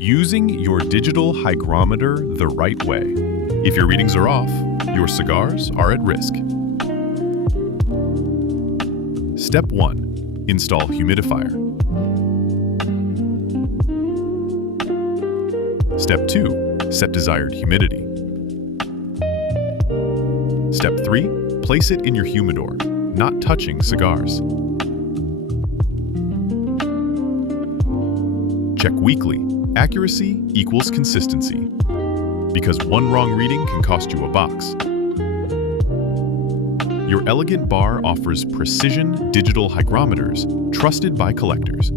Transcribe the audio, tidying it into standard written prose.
Using your digital hygrometer the right way. If your readings are off, your cigars are at risk. Step 1. Install humidifier. Step 2. Set desired humidity. Step 3. Place it in your humidor, not touching cigars. Check weekly. Accuracy equals consistency, because one wrong reading can cost you a box. Your elegant bar offers precision digital hygrometers trusted by collectors.